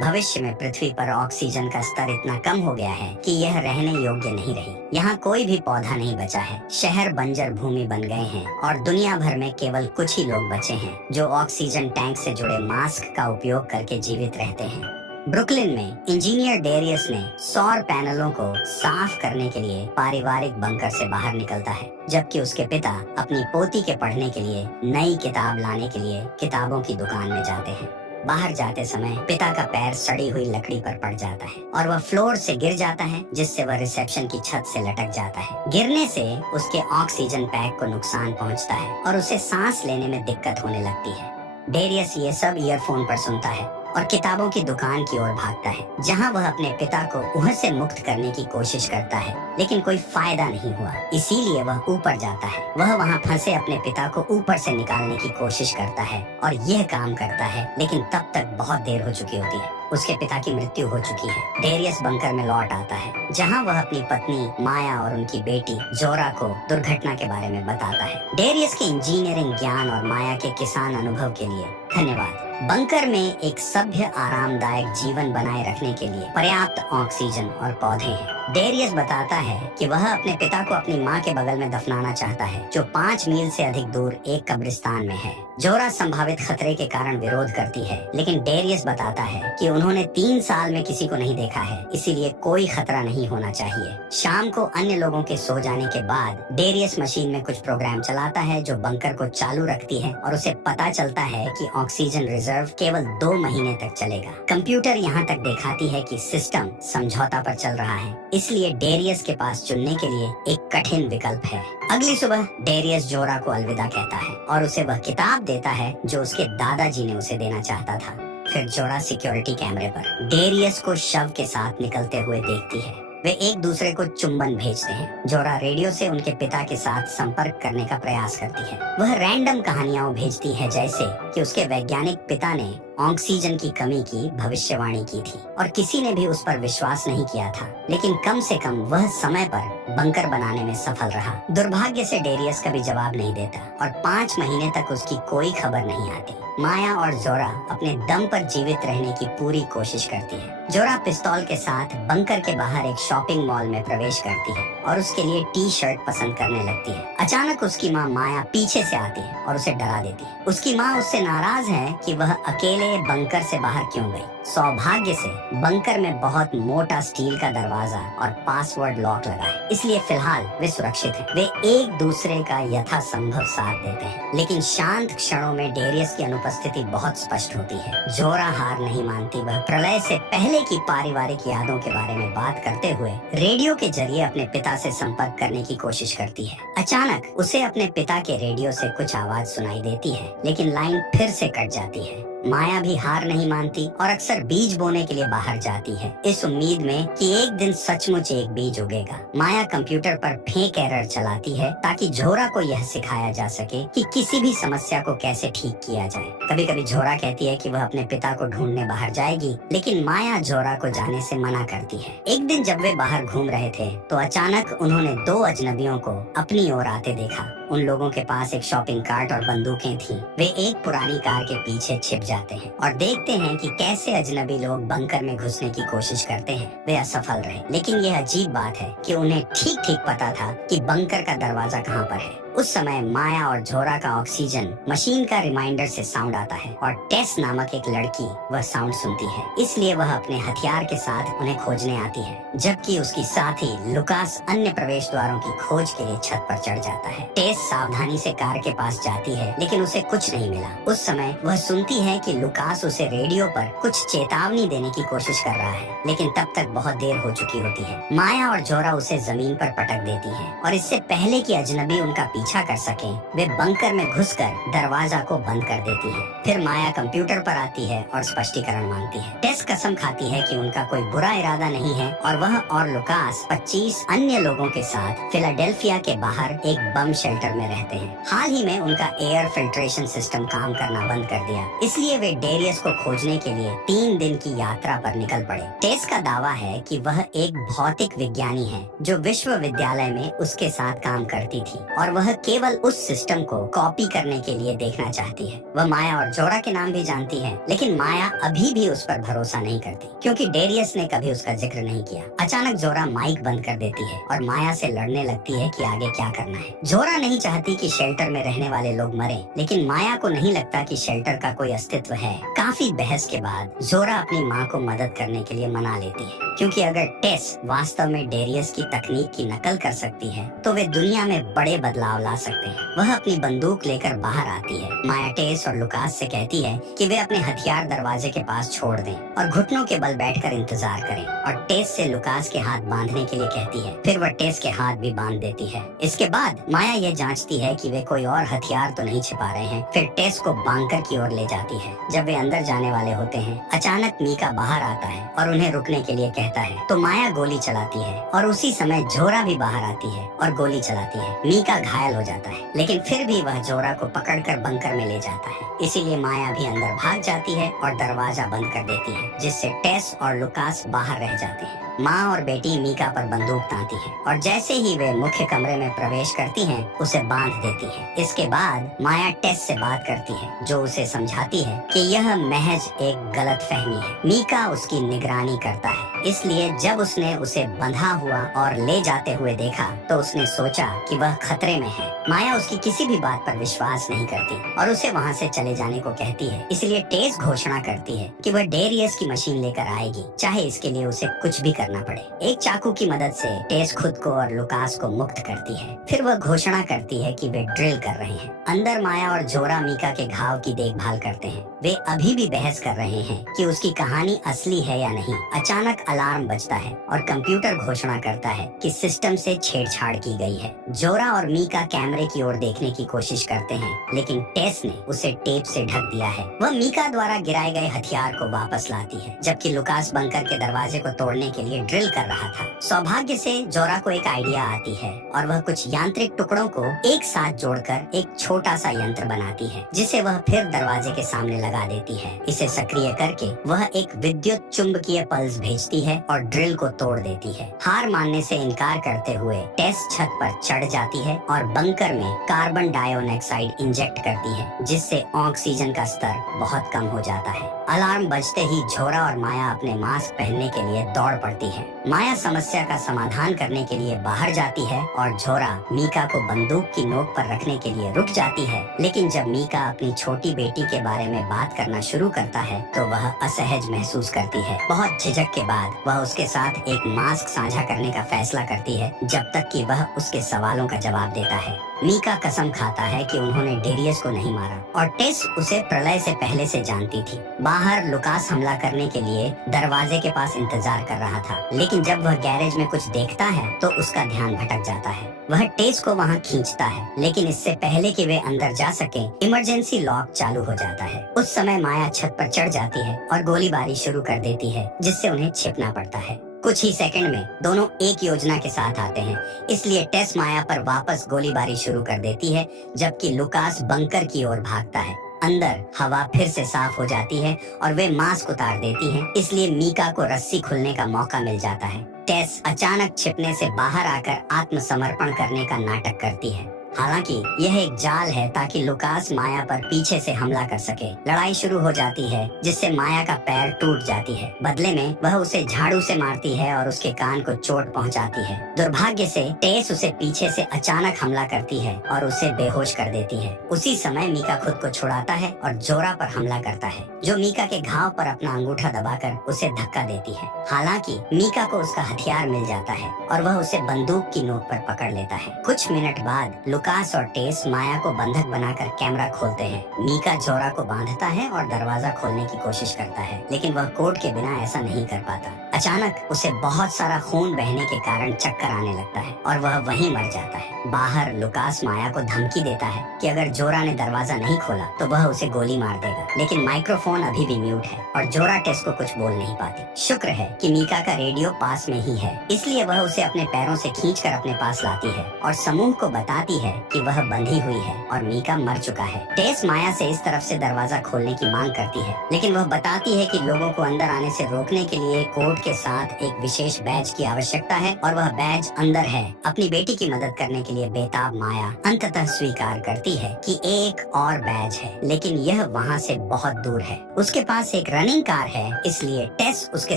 भविष्य में पृथ्वी पर ऑक्सीजन का स्तर इतना कम हो गया है कि यह रहने योग्य नहीं रही। यहाँ कोई भी पौधा नहीं बचा है, शहर बंजर भूमि बन गए हैं और दुनिया भर में केवल कुछ ही लोग बचे हैं जो ऑक्सीजन टैंक से जुड़े मास्क का उपयोग करके जीवित रहते हैं। ब्रुकलिन में इंजीनियर डेरियस ने सौर पैनलों को साफ करने के लिए पारिवारिक बंकर से बाहर निकलता है, जबकि उसके पिता अपनी पोती के पढ़ने के लिए नई किताब लाने के लिए किताबों की दुकान में जाते हैं। बाहर जाते समय पिता का पैर सड़ी हुई लकड़ी पर पड़ जाता है और वह फ्लोर से गिर जाता है, जिससे वह रिसेप्शन की छत से लटक जाता है। गिरने से उसके ऑक्सीजन पैक को नुकसान पहुंचता है और उसे सांस लेने में दिक्कत होने लगती है। डेरियस ये सब ईयरफोन पर सुनता है और किताबों की दुकान की ओर भागता है, जहां वह अपने पिता को ऊह से मुक्त करने की कोशिश करता है, लेकिन कोई फायदा नहीं हुआ। इसीलिए वह ऊपर जाता है। वह वहां फंसे अपने पिता को ऊपर से निकालने की कोशिश करता है और यह काम करता है, लेकिन तब तक बहुत देर हो चुकी होती है। उसके पिता की मृत्यु हो चुकी है। डेरियस बंकर में लौट आता है, जहां वह अपनी पत्नी माया और उनकी बेटी जोरा को दुर्घटना के बारे में बताता है। डेरियस के इंजीनियरिंग ज्ञान और माया के किसान अनुभव के लिए धन्यवाद। बंकर में एक सभ्य आरामदायक जीवन बनाए रखने के लिए पर्याप्त ऑक्सीजन और पौधे हैं। डेरियस बताता है कि वह अपने पिता को अपनी मां के बगल में दफनाना चाहता है, जो 5 मील से अधिक दूर एक कब्रिस्तान में है। जोरा संभावित खतरे के कारण विरोध करती है, लेकिन डेरियस बताता है कि उन्होंने 3 साल में किसी को नहीं देखा है, इसीलिए कोई खतरा नहीं होना चाहिए। शाम को अन्य लोगों के सो जाने के बाद डेरियस मशीन में कुछ प्रोग्राम चलाता है जो बंकर को चालू रखती है और उसे पता चलता है कि ऑक्सीजन रिजर्व केवल 2 महीने तक चलेगा। कंप्यूटर यहाँ तक दिखाती है कि सिस्टम समझौता पर चल रहा है, इसलिए डेरियस के पास चुनने के लिए एक कठिन विकल्प है। अगली सुबह डेरियस जोरा को अलविदा कहता है और उसे वह किताब देता है जो उसके दादाजी ने उसे देना चाहता था। फिर जोरा सिक्योरिटी कैमरे पर डेरियस को शव के साथ निकलते हुए देखती है। वे एक दूसरे को चुंबन भेजते हैं। जोरा रेडियो से उनके पिता के साथ संपर्क करने का प्रयास करती है। वह रैंडम कहानियां भेजती है, जैसे कि उसके वैज्ञानिक पिता ने ऑक्सीजन की कमी की भविष्यवाणी की थी और किसी ने भी उस पर विश्वास नहीं किया था, लेकिन कम से कम वह समय पर बंकर बनाने में सफल रहा। दुर्भाग्य से डेरियस कभी जवाब नहीं देता और 5 महीने तक उसकी कोई खबर नहीं आती। माया और जोरा अपने दम पर जीवित रहने की पूरी कोशिश करती है। जोरा पिस्तौल के साथ बंकर के बाहर एक शॉपिंग मॉल में प्रवेश करती है और उसके लिए टी-शर्ट पसंद करने लगती है। अचानक उसकी माँ माया पीछे से आती है और उसे डरा देती है। उसकी माँ उससे नाराज है कि वह अकेले बंकर से बाहर क्यों गई। सौभाग्य से बंकर में बहुत मोटा स्टील का दरवाजा और पासवर्ड लॉक लगा है, इसलिए फिलहाल वे सुरक्षित हैं। वे एक दूसरे का यथासंभव साथ देते हैं, लेकिन शांत क्षणों में डेरियस की अनुपस्थिति बहुत स्पष्ट होती है। जोरा हार नहीं मानती। वह प्रलय से पहले की पारिवारिक यादों के बारे में बात करते हुए रेडियो के जरिए अपने पिता से संपर्क करने की कोशिश करती है। अचानक उसे अपने पिता के रेडियो से कुछ आवाज सुनाई देती है, लेकिन लाइन फिर से कट जाती है। माया भी हार नहीं मानती और अक्सर बीज बोने के लिए बाहर जाती है, इस उम्मीद में कि एक दिन सचमुच एक बीज उगेगा। माया कंप्यूटर पर फेक एरर चलाती है ताकि जोरा को यह सिखाया जा सके कि किसी भी समस्या को कैसे ठीक किया जाए। कभी कभी जोरा कहती है कि वह अपने पिता को ढूंढने बाहर जाएगी, लेकिन माया जोरा को जाने से मना करती है। एक दिन जब वे बाहर घूम रहे थे तो अचानक उन्होंने 2 अजनबियों को अपनी ओर आते देखा। उन लोगों के पास एक शॉपिंग कार्ट और बंदूकें थीं। वे एक पुरानी कार के पीछे छिप जाते हैं और देखते हैं कि कैसे अजनबी लोग बंकर में घुसने की कोशिश करते हैं। वे असफल रहे, लेकिन यह अजीब बात है कि उन्हें ठीक ठीक पता था कि बंकर का दरवाजा कहाँ पर है। उस समय माया और जोरा का ऑक्सीजन मशीन का रिमाइंडर से साउंड आता है और टेस नामक एक लड़की वह साउंड सुनती है, इसलिए वह अपने हथियार के साथ उन्हें खोजने आती है, जबकि उसकी साथी लुकास अन्य प्रवेश द्वारों की खोज के लिए छत पर चढ़ जाता है। टेस सावधानी से कार के पास जाती है, लेकिन उसे कुछ नहीं मिला। उस समय वह सुनती है कि लुकास उसे रेडियो पर कुछ चेतावनी देने की कोशिश कर रहा है, लेकिन तब तक बहुत देर हो चुकी होती है। माया और जोरा उसे जमीन पर पटक देती है और इससे पहले कि अजनबी उनका पीछा कर सके, वे बंकर में घुसकर दरवाजा को बंद कर देती है। फिर माया कंप्यूटर पर आती है और स्पष्टीकरण मांगती है। टेस कसम खाती है कि उनका कोई बुरा इरादा नहीं है और वह और लुकास 25 अन्य लोगों के साथ फिलाडेल्फिया के बाहर एक बम शेल्टर में रहते हैं। हाल ही में उनका एयर फिल्ट्रेशन सिस्टम काम करना बंद कर दिया, इसलिए वे डेरियस को खोजने के लिए 3 दिन की यात्रा पर निकल पड़े। टेस का दावा है कि वह एक भौतिक विज्ञानी है जो विश्वविद्यालय में उसके साथ काम करती थी और वह केवल उस सिस्टम को कॉपी करने के लिए देखना चाहती है। वह माया और जोरा के नाम भी जानती है, लेकिन माया अभी भी उस पर भरोसा नहीं करती क्योंकि डेरियस ने कभी उसका जिक्र नहीं किया। अचानक जोरा माइक बंद कर देती है और माया से लड़ने लगती है कि आगे क्या करना है। जोरा नहीं चाहती कि शेल्टर में रहने वाले लोग मरे, लेकिन माया को नहीं लगता कि शेल्टर का कोई अस्तित्व है। काफी बहस के बाद जोरा अपनी माँ को मदद करने के लिए मना लेती है, क्योंकि अगर टेस वास्तव में डेरियस की तकनीक की नकल कर सकती है तो वे दुनिया में बड़े बदलाव ला सकते हैं। वह अपनी बंदूक लेकर बाहर आती है। माया टेस और लुकास से कहती है कि वे अपने हथियार दरवाजे के पास छोड़ दें और घुटनों के बल बैठकर इंतजार करें, और टेस से लुकास के हाथ बांधने के लिए कहती है। फिर वह टेस के हाथ भी बांध देती है। इसके बाद माया यह जांचती है कि वे कोई और हथियार तो नहीं छिपा रहे हैं। फिर टेस को बांकर की ओर ले जाती है। जब वे अंदर जाने वाले होते हैं, अचानक मीका बाहर आता है और उन्हें रुकने के लिए कहता है, तो माया गोली चलाती है और उसी समय जोरा भी बाहर आती है और गोली चलाती है। मीका घायल हो जाता है, लेकिन फिर भी वह जोरा को पकड़कर बंकर में ले जाता है। इसीलिए माया भी अंदर भाग जाती है और दरवाजा बंद कर देती है, जिससे टेस और लुकास बाहर रह जाते हैं। माँ और बेटी मीका पर बंदूक तानती है और जैसे ही वे मुख्य कमरे में प्रवेश करती हैं, उसे बांध देती है। इसके बाद माया टेस से बात करती है, जो उसे समझाती है कि यह महज एक गलतफहमी है। मीका उसकी निगरानी करता है, इसलिए जब उसने उसे बंधा हुआ और ले जाते हुए देखा तो उसने सोचा कि वह खतरे में है। माया उसकी किसी भी बात पर विश्वास नहीं करती और उसे वहाँ से चले जाने को कहती है। इसलिए टेस घोषणा करती है कि वह डेरियस की मशीन लेकर आएगी, चाहे इसके लिए उसे कुछ भी करना पड़े। एक चाकू की मदद से टेस खुद को और लुकास को मुक्त करती है। फिर वह घोषणा करती है कि वे ड्रिल कर रहे हैं। अंदर माया और जोरा मीका के घाव की देखभाल करते हैं। वे अभी भी बहस कर रहे हैं कि उसकी कहानी असली है या नहीं। अचानक अलार्म बजता है और कंप्यूटर घोषणा करता है कि सिस्टम से छेड़छाड़ की गई है। जोरा और मीका कैमरे की ओर देखने की कोशिश करते हैं, लेकिन टेस ने उसे टेप से ढक दिया है। वह मीका द्वारा गिराए गए हथियार को वापस लाती है, जबकि लुकास बंकर के दरवाजे को तोड़ने के लिए ड्रिल कर रहा था। सौभाग्य से जोरा को एक आइडिया आती है और वह कुछ यांत्रिक टुकड़ों को एक साथ जोड़कर एक छोटा सा यंत्र बनाती है, जिसे वह फिर दरवाजे के सामने लगा देती है। इसे सक्रिय करके वह एक विद्युत चुंबकीय पल्स भेजती है और ड्रिल को तोड़ देती है। हार मानने से इनकार करते हुए टेस छत पर चढ़ जाती है और बंकर में कार्बन डाइऑक्साइड इंजेक्ट करती है, जिससे ऑक्सीजन का स्तर बहुत कम हो जाता है। अलार्म बजते ही जोरा और माया अपने मास्क पहनने के लिए दौड़ पड़ती है। माया समस्या का समाधान करने के लिए बाहर जाती है और जोरा मीका को बंदूक की नोक पर रखने के लिए रुक जाती है, लेकिन जब मीका अपनी छोटी बेटी के बारे में बात करना शुरू करता है तो वह असहज महसूस करती है। बहुत झिझक के बाद वह उसके साथ एक मास्क साझा करने का फैसला करती है, जब तक कि वह उसके सवालों का जवाब देता है। मीका कसम खाता है कि उन्होंने डेरियस को नहीं मारा और टेस उसे प्रलय से पहले से जानती थी। बाहर लुकास हमला करने के लिए दरवाजे के पास इंतजार कर रहा था, लेकिन जब वह गैरेज में कुछ देखता है तो उसका ध्यान भटक जाता है। वह टेस को वहां खींचता है, लेकिन इससे पहले कि वे अंदर जा सके, इमरजेंसी लॉक चालू हो जाता है। उस समय माया छत पर चढ़ जाती है और गोलीबारी शुरू कर देती है, जिससे उन्हें छिपना पड़ता है। कुछ ही सेकंड में दोनों एक योजना के साथ आते हैं, इसलिए टेस माया पर वापस गोलीबारी शुरू कर देती है, जबकि लुकास बंकर की ओर भागता है। अंदर हवा फिर से साफ हो जाती है और वे मास्क उतार देती हैं, इसलिए मीका को रस्सी खुलने का मौका मिल जाता है। टेस अचानक छिपने से बाहर आकर आत्मसमर्पण करने का नाटक करती है। हालांकि यह एक जाल है ताकि लुकास माया पर पीछे से हमला कर सके। लड़ाई शुरू हो जाती है, जिससे माया का पैर टूट जाती है। बदले में वह उसे झाड़ू से मारती है और उसके कान को चोट पहुंचाती है। दुर्भाग्य से टेस उसे पीछे से अचानक हमला करती है और उसे बेहोश कर देती है। उसी समय मीका खुद को छुड़ाता है और जोरा पर हमला करता है, जो मीका के घाव पर अपना अंगूठा दबाकर उसे धक्का देती है। हालांकि मीका को उसका हथियार मिल जाता है और वह उसे बंदूक की नोक पर पकड़ लेता है। कुछ मिनट बाद लुकास और टेस माया को बंधक बनाकर कैमरा खोलते हैं। मीका जोरा को बांधता है और दरवाजा खोलने की कोशिश करता है, लेकिन वह कोड के बिना ऐसा नहीं कर पाता। अचानक उसे बहुत सारा खून बहने के कारण चक्कर आने लगता है और वह वहीं मर जाता है। बाहर लुकास माया को धमकी देता है कि अगर जोरा ने दरवाजा नहीं खोला तो वह उसे गोली मार देगा, लेकिन माइक्रोफोन अभी भी म्यूट है और जोरा टेस को कुछ बोल नहीं पाती। शुक्र है कि मीका का रेडियो पास में ही है, इसलिए वह उसे अपने पैरों से खींचकर अपने पास लाती है और समूह को बताती है कि वह बंधी हुई है और मीका मर चुका है। टेस माया से इस तरफ से दरवाजा खोलने की मांग करती है, लेकिन वह बताती है कि लोगों को अंदर आने से रोकने के लिए कोड के साथ एक विशेष बैज की आवश्यकता है और वह बैज अंदर है। अपनी बेटी की मदद करने के लिए बेताब माया अंततः स्वीकार करती है कि एक और बैज है, लेकिन यह वहाँ से बहुत दूर है। उसके पास एक रनिंग कार है, इसलिए टेस उसके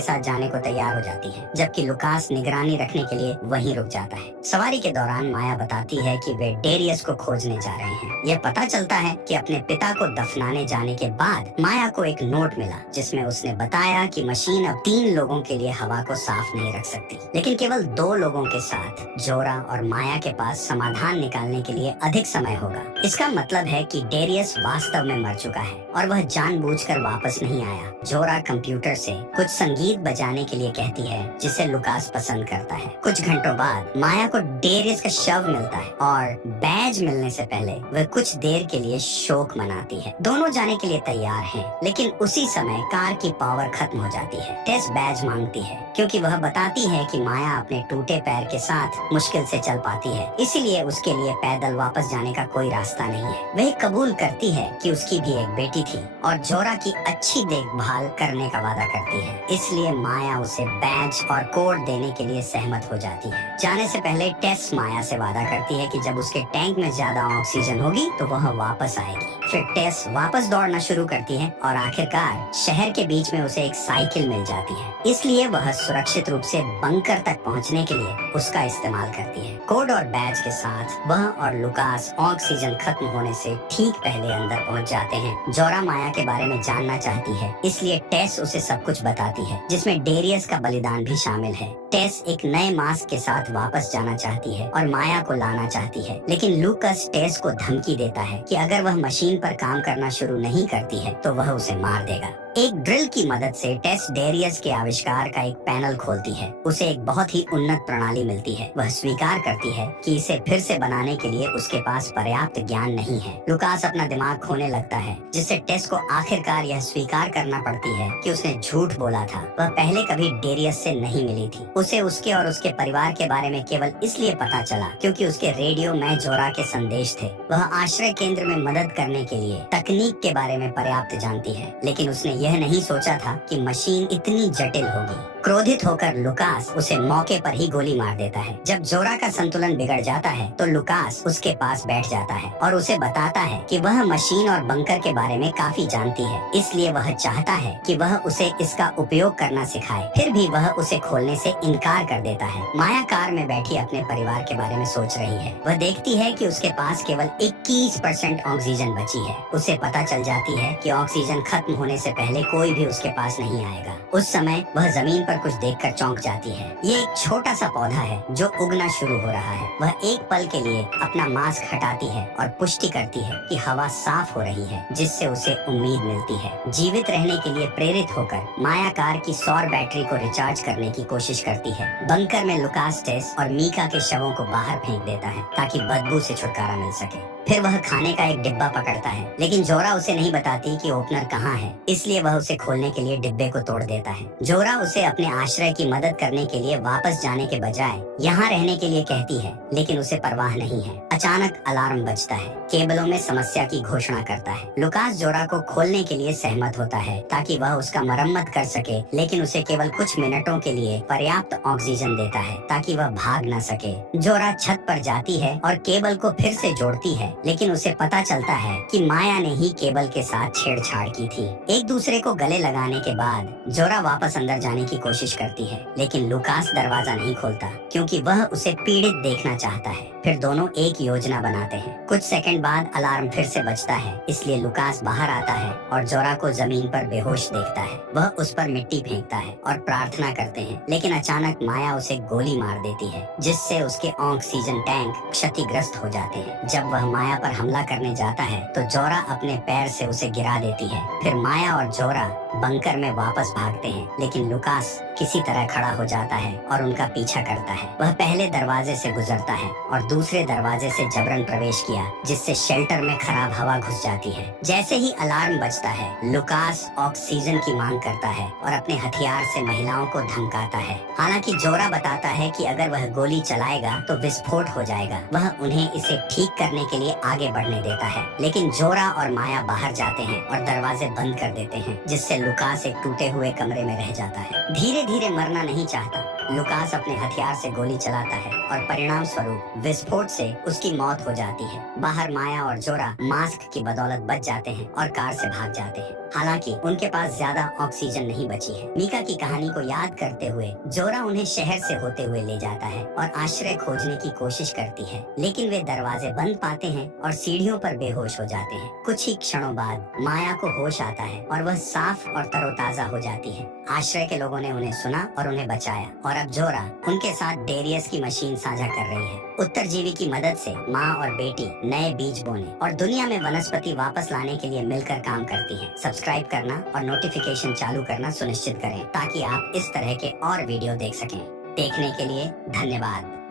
साथ जाने को तैयार हो जाती है, जबकि लुकास निगरानी रखने के लिए वहीं रुक जाता है। सवारी के दौरान माया बताती है कि वे डेरियस को खोजने जा रहे हैं। यह पता चलता है कि अपने पिता को दफनाने जाने के बाद माया को एक नोट मिला, जिसमें उसने बताया कि मशीन अब 3 लोगों के लिए हवा को साफ नहीं रख सकती, लेकिन केवल 2 लोगों के साथ जोरा और माया के पास समाधान निकालने के लिए अधिक समय होगा। इसका मतलब है कि डेरियस वास्तव में मर चुका है और वह जानबूझकर वापस नहीं आया। जोरा कंप्यूटर से कुछ संगीत बजाने के लिए कहती है, जिसे लुकास पसंद करता है। कुछ घंटों बाद माया को डेरियस का शव मिलता है और बैज मिलने से पहले वह कुछ देर के लिए शोक मनाती है। दोनों जाने के लिए तैयार हैं, लेकिन उसी समय कार की पावर खत्म हो जाती है। टेस बैज मांगती है क्योंकि वह बताती है कि माया अपने टूटे पैर के साथ मुश्किल से चल पाती है, इसीलिए उसके लिए पैदल वापस जाने का कोई रास्ता नहीं है। वह कबूल करती है कि उसकी भी एक बेटी थी और जोरा की अच्छी देखभाल करने का वादा करती है, इसलिए माया उसे बैज और कोड देने के लिए सहमत हो जाती है। जाने से पहले टेस माया से वादा करती है कि जब उसके टैंक में ज्यादा ऑक्सीजन होगी तो वह वापस आएगी। फिर टेस वापस दौड़ना शुरू करती है और आखिरकार शहर के बीच में उसे एक साइकिल मिल जाती है, इसलिए वह सुरक्षित रूप से बंकर तक पहुंचने के लिए उसका इस्तेमाल करती है। कोड और बैज के साथ वह और लुकास ऑक्सीजन खत्म होने से ठीक पहले अंदर पहुंच जाते हैं। जोरा माया के बारे में जानना चाहती है, इसलिए टेस उसे सब कुछ बताती है, जिसमें डेरियस का बलिदान भी शामिल है। टेस एक नए मास्क के साथ वापस जाना चाहती है और माया को लाना चाहती है, लेकिन लूकस टेस को धमकी देता है कि अगर वह मशीन पर काम करना शुरू नहीं करती है तो वह उसे मार देगा। एक ड्रिल की मदद से टेस डेरियस के आविष्कार का एक पैनल खोलती है। उसे एक बहुत ही उन्नत प्रणाली मिलती है। वह स्वीकार करती है कि इसे फिर से बनाने के लिए उसके पास पर्याप्त ज्ञान नहीं है। लुकास अपना दिमाग खोने लगता है, जिससे टेस को आखिरकार यह स्वीकार करना पड़ती है कि उसने झूठ बोला था। वह पहले कभी डेरियस से नहीं मिली थी। उसे उसके और उसके परिवार के बारे में केवल इसलिए पता चला क्योंकि उसके रेडियो में जोरा के संदेश थे। वह आश्रय केंद्र में मदद करने के लिए तकनीक के बारे में पर्याप्त जानती है, लेकिन उसने यह नहीं सोचा था कि मशीन इतनी जटिल होगी। क्रोधित होकर लुकास उसे मौके पर ही गोली मार देता है। जब जोरा का संतुलन बिगड़ जाता है तो लुकास उसके पास बैठ जाता है और उसे बताता है कि वह मशीन और बंकर के बारे में काफी जानती है, इसलिए वह चाहता है कि वह उसे इसका उपयोग करना सिखाए। फिर भी वह उसे खोलने से इनकार कर देता है। माया कार में बैठी अपने परिवार के बारे में सोच रही है। वह देखती है कि उसके पास केवल 21% ऑक्सीजन बची है। उसे पता चल जाती है कि ऑक्सीजन खत्म होने से पहले कोई भी उसके पास नहीं आएगा। उस समय वह जमीन पर कुछ देखकर चौंक जाती है। ये एक छोटा सा पौधा है जो उगना शुरू हो रहा है। वह एक पल के लिए अपना मास्क हटाती है और पुष्टि करती है कि हवा साफ हो रही है, जिससे उसे उम्मीद मिलती है। जीवित रहने के लिए प्रेरित होकर माया कार की सौर बैटरी को रिचार्ज करने की कोशिश करती है। बंकर में लुकास, टेस और मीका के शवों को बाहर फेंक देता है ताकि बदबू से छुटकारा मिल सके। फिर वह खाने का एक डिब्बा पकड़ता है, लेकिन जोरा उसे नहीं बताती कि ओपनर कहाँ है, इसलिए वह उसे खोलने के लिए डिब्बे को तोड़ देता है। जोरा उसे अपने आश्रय की मदद करने के लिए वापस जाने के बजाय यहाँ रहने के लिए कहती है, लेकिन उसे परवाह नहीं है। अचानक अलार्म बजता है, केबलों में समस्या की घोषणा करता है। लुकास जोरा को खोलने के लिए सहमत होता है ताकि वह उसका मरम्मत कर सके, लेकिन उसे केवल कुछ मिनटों के लिए पर्याप्त ऑक्सीजन देता है ताकि वह भाग न सके। जोरा छत पर जाती है और केबल को फिर से जोड़ती है, लेकिन उसे पता चलता है कि माया ने ही केबल के साथ छेड़छाड़ की थी। एक दूसरे को गले लगाने के बाद जोरा वापस अंदर जाने की कोशिश करती है, लेकिन लुकास दरवाजा नहीं खोलता क्योंकि वह उसे पीड़ित देखना चाहता है। फिर दोनों एक योजना बनाते हैं। कुछ सेकंड बाद अलार्म फिर से बजता है, इसलिए लुकास बाहर आता है और जोरा को जमीन पर बेहोश देखता है। वह उस पर मिट्टी फेंकता है और प्रार्थना करते हैं, लेकिन अचानक माया उसे गोली मार देती है, जिससे उसके ऑक्सीजन टैंक क्षतिग्रस्त हो जाते हैं। जब वह माया पर हमला करने जाता है तो जोरा अपने पैर से उसे गिरा देती है। फिर माया और जोरा बंकर में वापस भागते हैं, लेकिन लुकास किसी तरह खड़ा हो जाता है और उनका पीछा करता है। वह पहले दरवाजे से गुजरता है और दूसरे दरवाजे से जबरन प्रवेश किया, जिससे शेल्टर में खराब हवा घुस जाती है। जैसे ही अलार्म बजता है, लुकास ऑक्सीजन की मांग करता है और अपने हथियार से महिलाओं को धमकाता है। हालांकि जोरा बताता है कि अगर वह गोली चलाएगा तो विस्फोट हो जाएगा। वह उन्हें इसे ठीक करने के लिए आगे बढ़ने देता है, लेकिन जोरा और माया बाहर जाते हैं और दरवाजे बंद कर देते हैं, जिससे लुकास एक टूटे हुए कमरे में रह जाता है। धीरे धीरे मरना नहीं चाहता, लुकास अपने हथियार से गोली चलाता है और परिणाम स्वरूप विस्फोट से उसकी मौत हो जाती है। बाहर माया और जोरा मास्क की बदौलत बच जाते हैं और कार से भाग जाते हैं। हालांकि उनके पास ज्यादा ऑक्सीजन नहीं बची है। मीका की कहानी को याद करते हुए जोरा उन्हें शहर से होते हुए ले जाता है और आश्रय खोजने की कोशिश करती है, लेकिन वे दरवाजे बंद पाते हैं और सीढ़ियों पर बेहोश हो जाते हैं। कुछ ही क्षणों बाद माया को होश आता है और वह साफ और तरोताजा हो जाती है। आश्रय के लोगों ने उन्हें सुना और उन्हें बचाया और अब जोरा उनके साथ डेरियस की मशीन साझा कर रही है। उत्तरजीवी की मदद से माँ और बेटी नए बीज बोने और दुनिया में वनस्पति वापस लाने के लिए मिलकर काम करती हैं। सब्सक्राइब करना और नोटिफिकेशन चालू करना सुनिश्चित करें ताकि आप इस तरह के और वीडियो देख सकें। देखने के लिए धन्यवाद।